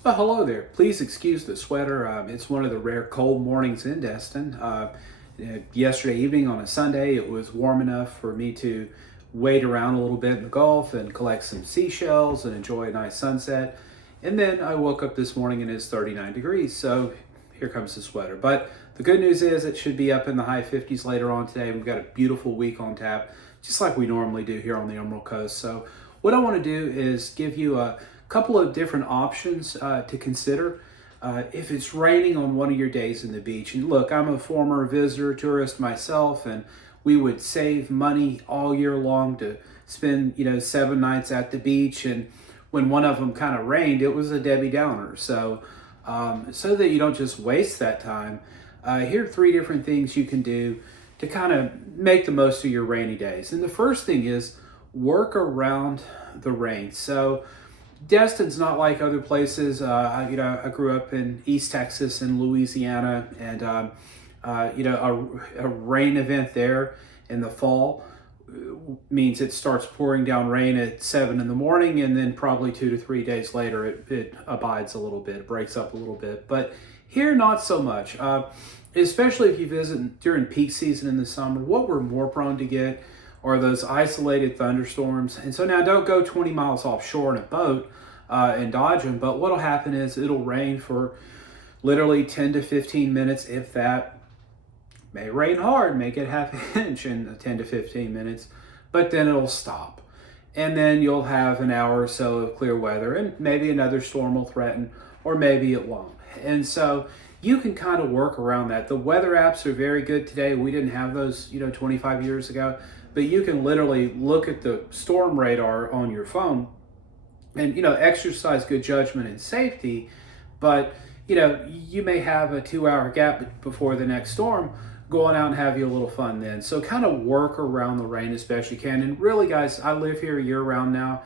Well, hello there. Please excuse the sweater. It's one of the rare cold mornings in Destin. Yesterday evening on a Sunday, it was warm enough for me to wade around a little bit in the Gulf and collect some seashells and enjoy a nice sunset. And then I woke up this morning and it's 39 degrees, so here comes the sweater. But the good news is it should be up in the high 50s later on today. We've got a beautiful week on tap, just like we normally do here on the Emerald Coast. So what I want to do is give you a couple of different options to consider if it's raining on one of your days in the beach. And look, I'm a former visitor tourist myself, and we would save money all year long to spend 7 nights at the beach. And when one of them kind of rained, it was a Debbie Downer. So that you don't just waste that time, here are three different things you can do to kind of make the most of your rainy days. And the first thing is work around the rain. So Destin's not like other places. I grew up in East Texas and Louisiana, and a rain event there in the fall means it starts pouring down rain at 7 in the morning, and then probably 2 to 3 days later, it abides a little bit, it breaks up a little bit. But here, not so much. Especially if you visit during peak season in the summer, what we're more prone to get are those isolated thunderstorms. And so now don't go 20 miles offshore in a boat and dodge them. But what'll happen is it'll rain for literally 10 to 15 minutes, if that. May rain hard, make it half an inch in 10 to 15 minutes, but then it'll stop. And then you'll have an hour or so of clear weather, and maybe another storm will threaten, or maybe it won't. And so you can kind of work around that. The weather apps are very good today. We didn't have those, 25 years ago, but you can literally look at the storm radar on your phone and, exercise good judgment and safety. But, you may have a 2 hour gap before the next storm. Go on out and have you a little fun then. So kind of work around the rain as best you can. And really, guys, I live here year round now.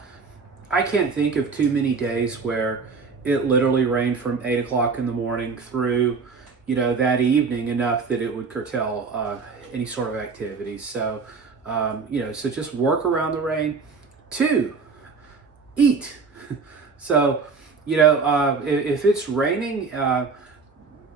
I can't think of too many days where it literally rained from 8 o'clock in the morning through, that evening enough that it would curtail any sort of activity. So, so just work around the rain. Two, eat. So, if it's raining,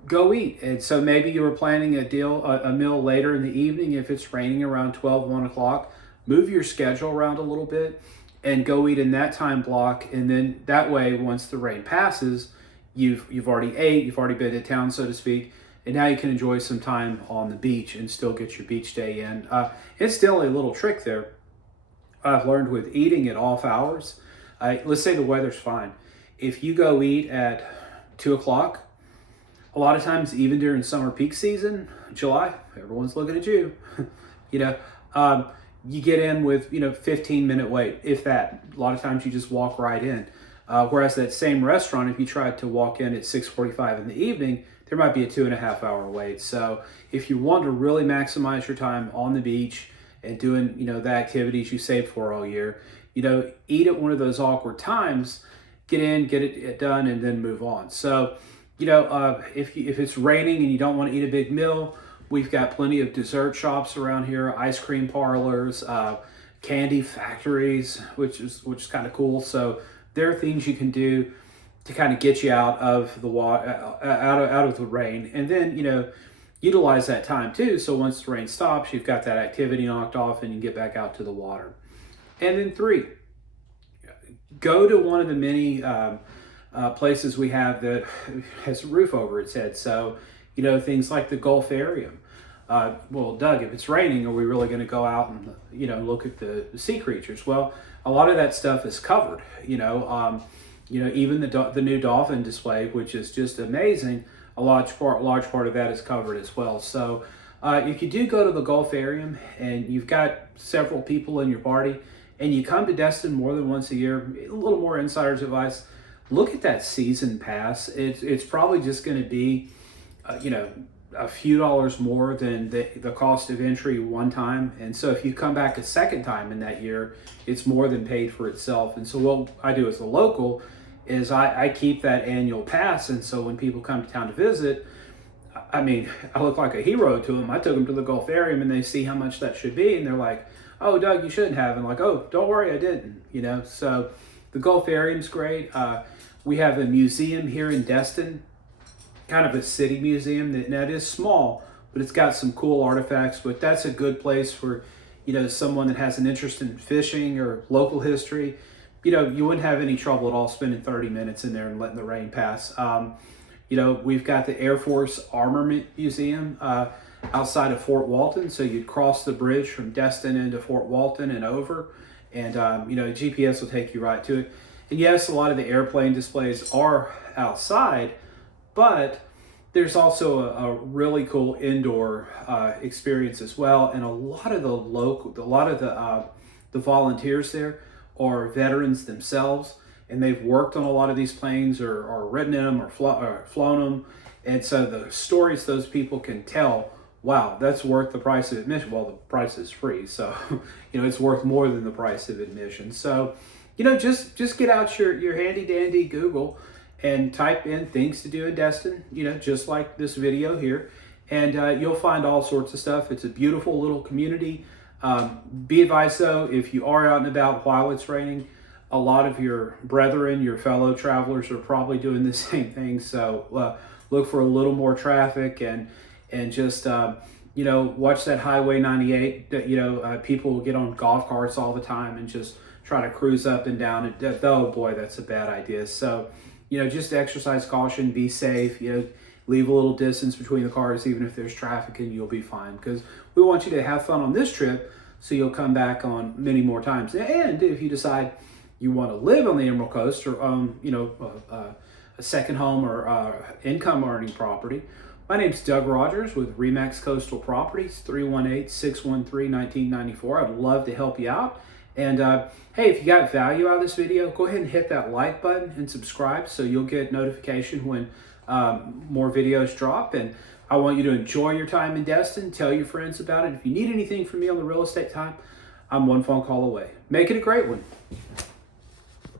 go eat. And so maybe you were planning a meal later in the evening. If it's raining around 12, 1 o'clock, move your schedule around a little bit and go eat in that time block. And then that way, once the rain passes, you've already ate, you've already been to town, so to speak, and now you can enjoy some time on the beach and still get your beach day in. It's still a little trick there I've learned with eating at off hours. Let's say the weather's fine. If you go eat at 2 o'clock, a lot of times, even during summer peak season, July, everyone's looking at you. you know, um, you get in with 15-minute wait, if that. A lot of times you just walk right in. Whereas that same restaurant, if you tried to walk in at 6:45 in the evening, there might be a 2.5 hour wait. So if you want to really maximize your time on the beach and doing the activities you saved for all year, eat at one of those awkward times, get in, get it done, and then move on. So if it's raining and you don't want to eat a big meal, we've got plenty of dessert shops around here, ice cream parlors, candy factories, which is kind of cool. So there are things you can do to kind of get you out of the water, out of the rain, and then utilize that time too. So once the rain stops, you've got that activity knocked off, and you get back out to the water. And then three, go to one of the many places we have that has a roof over its head. So, things like the Gulfarium. Well, Doug, if it's raining, are we really going to go out and, look at the sea creatures? Well, a lot of that stuff is covered, even the new dolphin display, which is just amazing. A large part of that is covered as well. So if you do go to the Gulfarium and you've got several people in your party and you come to Destin more than once a year, a little more insider's advice, look at that season pass. It's probably just going to be, a few dollars more than the cost of entry one time. And so if you come back a second time in that year, it's more than paid for itself. And so what I do as a local is I keep that annual pass. And so when people come to town to visit, I mean, I look like a hero to them. I took them to the Gulfarium and they see how much that should be. And they're like, oh, Doug, you shouldn't have. And like, oh, don't worry, I didn't, So the Gulfarium's great. We have a museum here in Destin, kind of a city museum that is small, but it's got some cool artifacts. But that's a good place for, someone that has an interest in fishing or local history. You wouldn't have any trouble at all spending 30 minutes in there and letting the rain pass. We've got the Air Force Armament Museum outside of Fort Walton. So you'd cross the bridge from Destin into Fort Walton and over, and GPS will take you right to it. And yes, a lot of the airplane displays are outside, but there's also a really cool indoor experience as well. And a lot of the volunteers there are veterans themselves, and they've worked on a lot of these planes or ridden in them or flown them. And so the stories those people can tell, wow, that's worth the price of admission. Well, the price is free, so it's worth more than the price of admission. So just get out your handy dandy Google and type in things to do in Destin, just like this video here, and you'll find all sorts of stuff. It's a beautiful little community. Be advised though, if you are out and about while it's raining, a lot of your brethren, your fellow travelers are probably doing the same thing. So look for a little more traffic and just watch that Highway 98. People will get on golf carts all the time and just try to cruise up and down. And oh boy, that's a bad idea. So just exercise caution, be safe. Leave a little distance between the cars, even if there's traffic, and you'll be fine. Because we want you to have fun on this trip, so you'll come back on many more times. And if you decide you want to live on the Emerald Coast or own, a second home or income earning property, my name's Doug Rogers with Remax Coastal Properties, 318-613-1994. I'd love to help you out. And hey, if you got value out of this video, go ahead and hit that like button and subscribe so you'll get notification when more videos drop. And I want you to enjoy your time in Destin. Tell your friends about it. If you need anything from me on the real estate time, I'm one phone call away. Make it a great one.